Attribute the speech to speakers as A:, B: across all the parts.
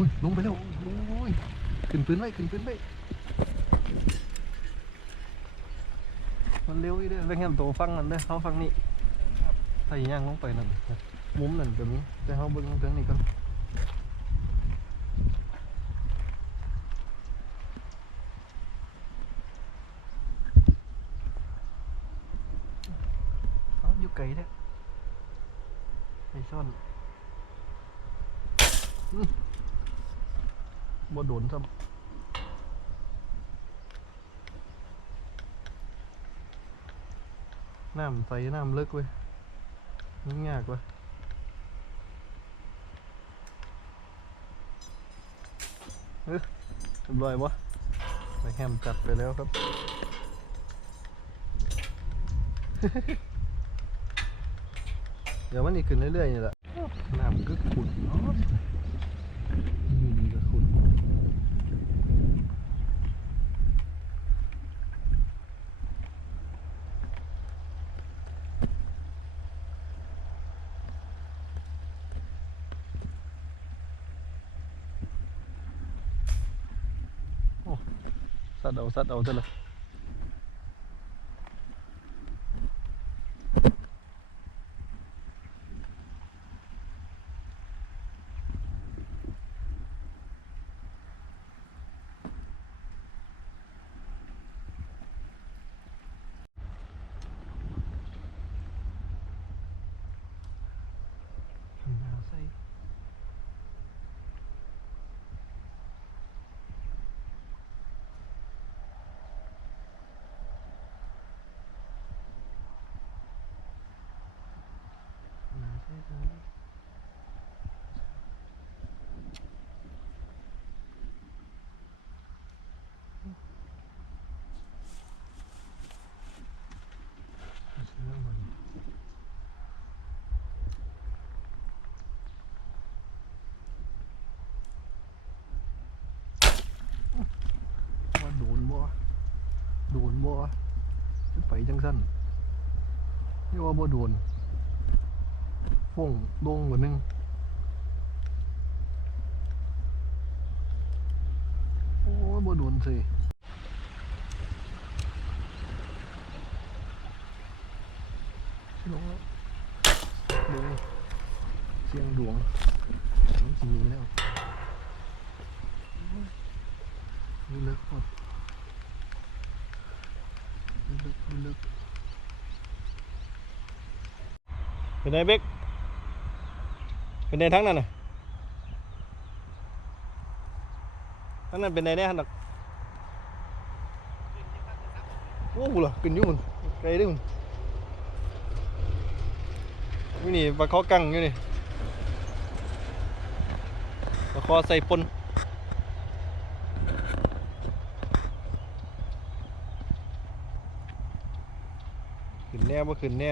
A: อุ้ยลงไปแล้วโอ้ยขึ้นพื้นไว้ขึ้นพื้นไว้มันเร็วอีเด้อเร่งแฮมตัวฟังนั่นเด้อเขาฟังนี่ถ้าอีหย่างลงไปนั่นมุมนั่นก็มีแต่เขาเบิ่งทางนี้ก่อนเอาอยู่ไกลเด้อไอ้ซ่อนอื้อ บ่โดนซ้ำน้ำใสน้ำลึกเว้ยมันยากเว้ยเอ้ยเรียบร้อยวะไปแฮมจัดไปแล้วครับ เดี๋ยวมันอีกขึ้นเรื่อยๆนี่แหละ น้ำก็ขุ่นเนาะนี่นี่ก็ขุ่นโอ้ สัดเอาสัดเอาเท่าเลยเอาใส่เอาใส่ตรงนี้เอาใส่ลงมาดิ ว่าโดนบ่โด นบ่ขึ้นไปจังสั้นนี่ว่าบ่โดนฟงดงกว่านึงโอ้บ่โดนสิสิลงแล้วเบิ่งเสียงดวงมันสิหนีแล้วนี่เลึกหมด ลึกนี่ลึก
B: เป็นไงเบ๊กเป็นไงทั้งนั้นน่ะทั้งนั้นเป็นไงแน่หนักโอ้โหล่ะขึ้นยู่มันไกลด้วยมันนี่นี่ปลาคอกังอยู่นี่ปลาคอใส่ปน ขึ้นแน่บ่ขึ้นแน่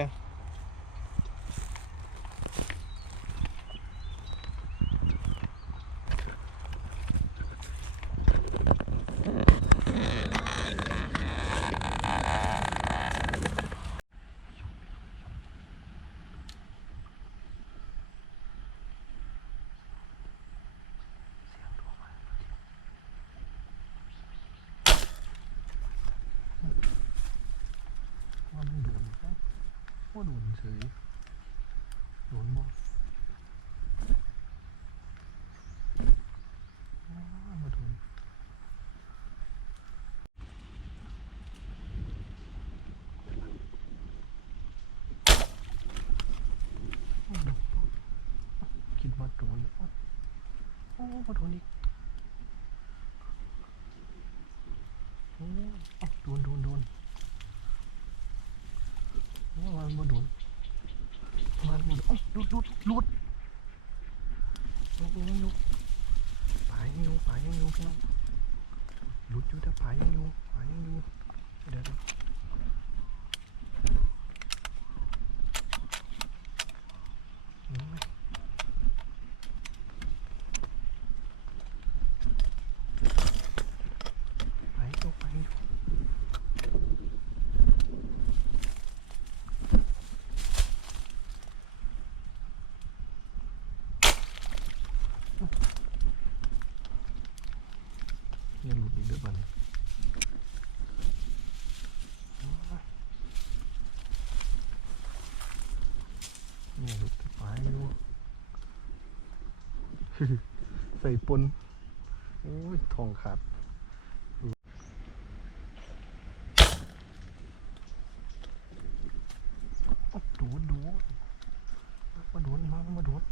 A: ว่าไม่โดนครับ ว่าโดนเฉยโดนบ่มาโดนคิดว่าโดนอ้าวโอ้มาโดนอีกโอ้อ้าวโดนโดนโดน มันมาโดนมันมาโดนโอ้ลุดหลุดหลุดหลุดยังอยู่ปลายยังอยู่ปลายยังอยู่พี่น้องหลุดอยู่แต่ปลายยังอยู่ปลายยังอยู่เดี๋ยวเดี๋ยวเห็นไหมปลายอยู่ปลายอยู่ โเนี่ยหลุ ดอีกด้วยบัดนนี่ยหลุดไปอยู่ใส่ปนโอ้ยทองขาดโอ้โดนโดนมาโดนมามาโดน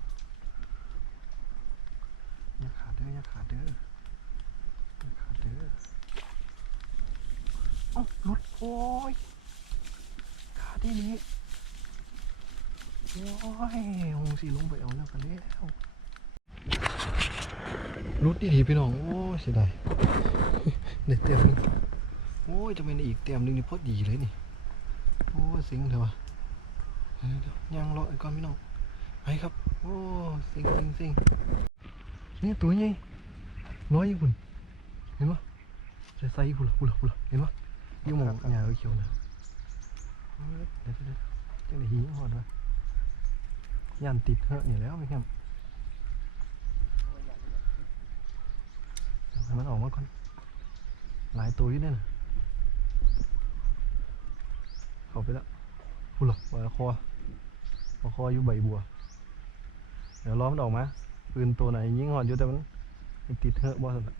A: อย่าขาดเด้ออย่าขาดเด้ออย่าขาดเด้อเอ้าหลุด โอ้ยขาที่นี้โอ้ยหงสีลงไปเอาแล้วกันแล้วรุดดีทีพี่น้อง โอ้ยเสียดายเด็ดเต็มนึงโอ้ยจะเป็นอีกเต็มหนึ่งนี่พอดีเลยนี่ โอ้ยสิงเถอะวะยวเดี๋ยวย่างรออีกก่อนพี่น้องไปครับ โอ้สิงสิงสิงนี่ตัวใหญ่น้อยอยู่คุณเห็นปะใส่ใส่พุ่นละพุ่นละพุ่นละเห็นปะ ยู่หมองหญ้าเขียวนะเฮ้ยเดี๋ยวเดี๋ยวจังได้หิวหอดวะยันติดเหอะนี่แล้วไมครับให้มันออกมาก่อนหลายตัวอยู่เนี่ยนะเข้าไปแล้วพูดหรอปลาคอปลาคออยู่ใบบัว เดี๋ยวล้อมันออกมาปืนตัวไหนยิงหอดอยู่แต่มันติดเหอะบ่สันะ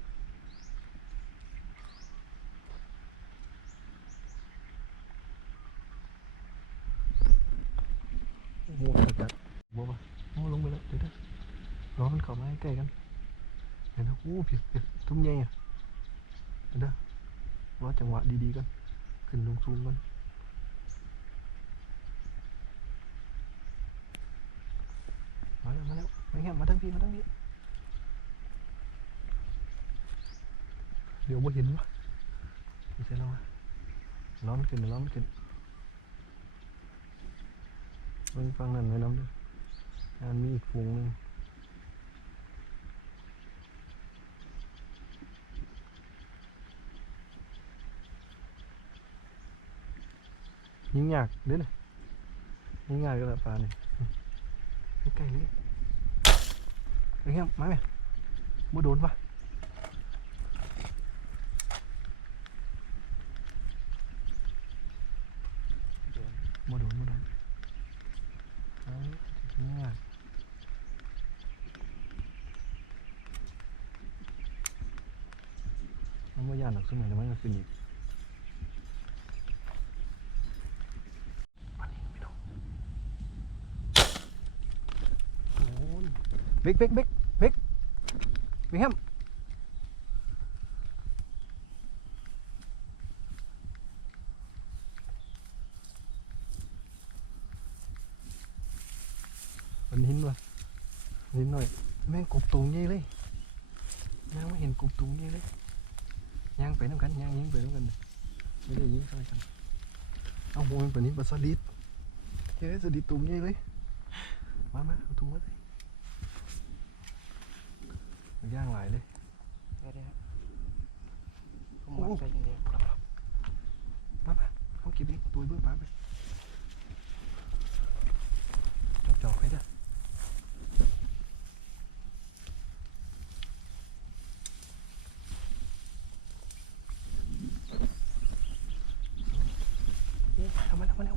A: โอ้โหจัดบัวปะโอ้ลงไปแล้วเดี๋ยวเดี๋ยวล้อมันเข้ามาใก ล้ๆกันเห็นนะโอ้เพียเพียทุ่มใหญ่อะเห็นเด้อรอจังหวะดีๆกันขึ้นลงสูงกันมาแล้วมาแล้วมาแง่มาทั้งพี่มาทั้งพี่เดี๋ยวบ่เห็นวะไม่ใช่แล้ววะร้อนขึ้นร้อนขึ้นเบิ่งฟังนั่นไว้น้ำด้วยงานมีอีกฝูงหนึ่ง ยิงยากเด้อนะยิงยากก็แบบปลาเนี่ยใกล้ๆเลยเฮ้ยมาไหมบ่โดนปะบ่โดนบ่โดนเอายิงยากมันไม่ยากหรอกสมัยนี้มันก็ขึ้นอีก โอ้ย เบกเบกเบกเบกเบคแฮมมันหินวะหินหน่อยแม่งกบตูงยี่เลยยังไม่เห็นกบตูงยี่เลย ย่างไปน้ำกันย่างยิงไปน้ำกัน ไม่ได้ยิงใส่กัน เอาโมมันเป็นนี้ปลาสลิดเฮ้ยสลิดตูงยี่เลย มามาเอาถุงมาสิมันย่างหลายเลย
C: ได้ได้ครับผมหมักไปอย่างเดียว
A: มามาเอาเก็บเองตัวเบื้องปลาไปจอบจอบไปเด้อโอ้ยทำมาแล้วมาแล้ว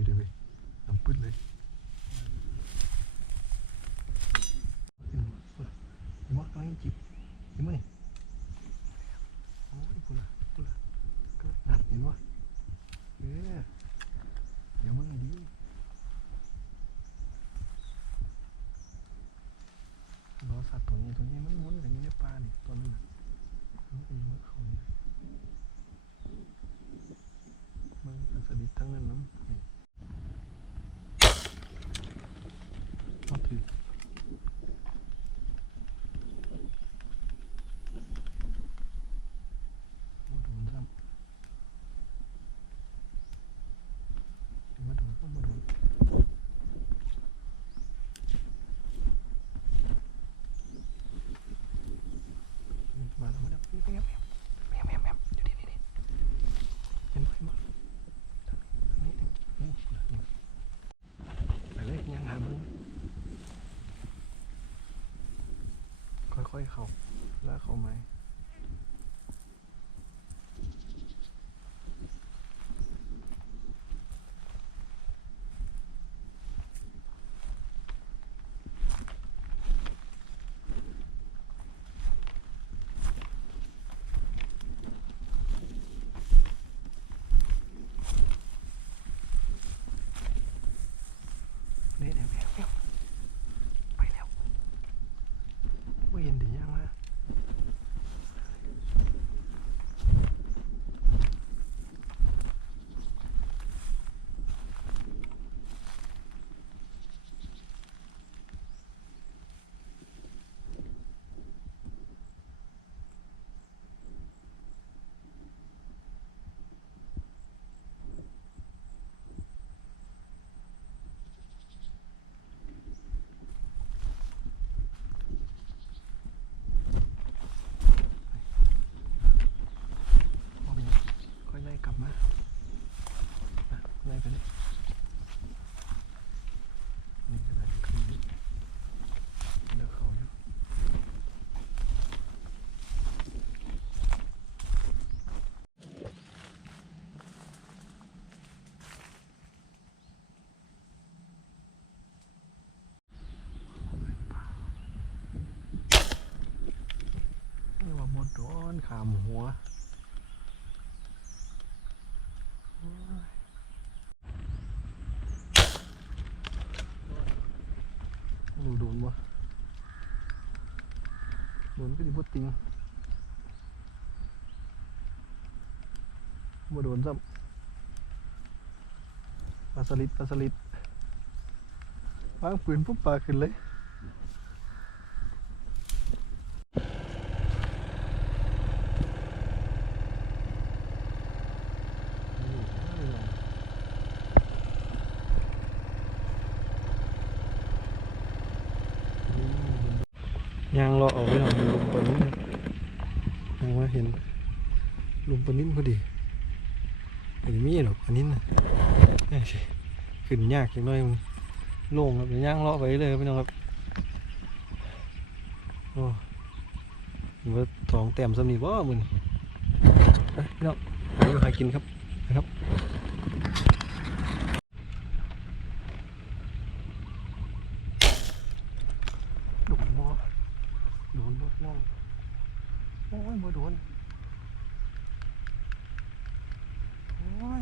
A: มาแล้วมาแล้วแมวแมวแมวแมวอยู่นี่นี่นี่เห็นไหมมั้งนี่นี่ไปเลยยังหามึงค่อยๆ เข้าแล้วเข้าไหมเด็ดแมวแมวไปแล้วไม่เห็นดียังมาเอาไปค่อยไล่กลับมาอะไล่ไปเลยนี่ก็ได้ขึ้นนิดเลือกเขาอยู่นี่ว่าหมดร้อน ขามหัวหนูโดนวะโดนก็จะบดติงบ่โดนซ้ำปลาสลิดปลาสลิดวางปืนปุ๊บปลาขึ้นเลยางรอเอาไว้หน่อยลุมปลานิ่ม มองว่าเห็นลุมปนิ้นพอดีอันนี้มีหรอกปนิ้นนะขึ้นยากจังเลยมึงโล่งครับย่างเลาะไปเลยครับพี่น้องครับโอ้ว่าสองแต้มสำนีบ่มึงไปพี่น้องหาอยู่หากินครับนะครับโดนบ่โดนบ่น้องโอ้ยบ่โดนโอ้ย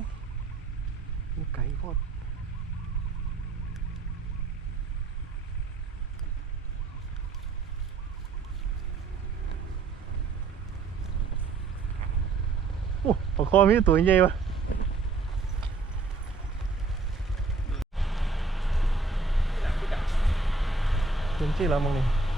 A: มีไก่ โคตรโอ้ปลาคอมีตัวใหญ่ปะเป็นที่แล้วมั้งนี่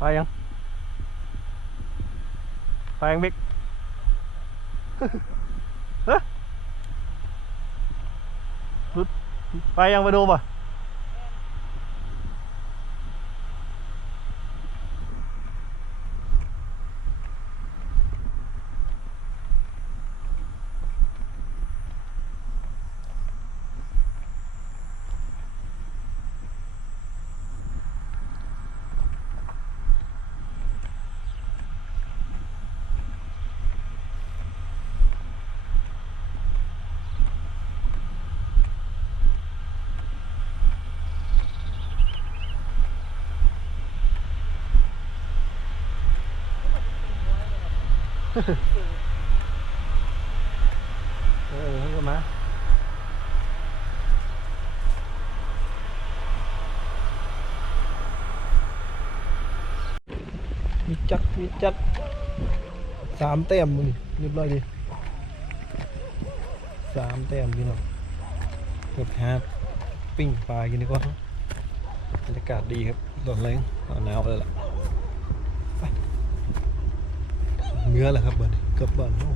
A: ไปยังไปยังบิ๊ก ฮะหลุด ไปยังไปดูป่ะ เออให้กันมามีจัดมีจัดสามแต้มมึงเรียบร้อยดีสามแต้มพี่น้องกดฮาร์ปิ้งปลากินดีกว่าบรรยากาศดีครับตอนแรงตอนหนาวเลยล่ะไป เนื้อแหละครับบ้านกลับบ้านเฮา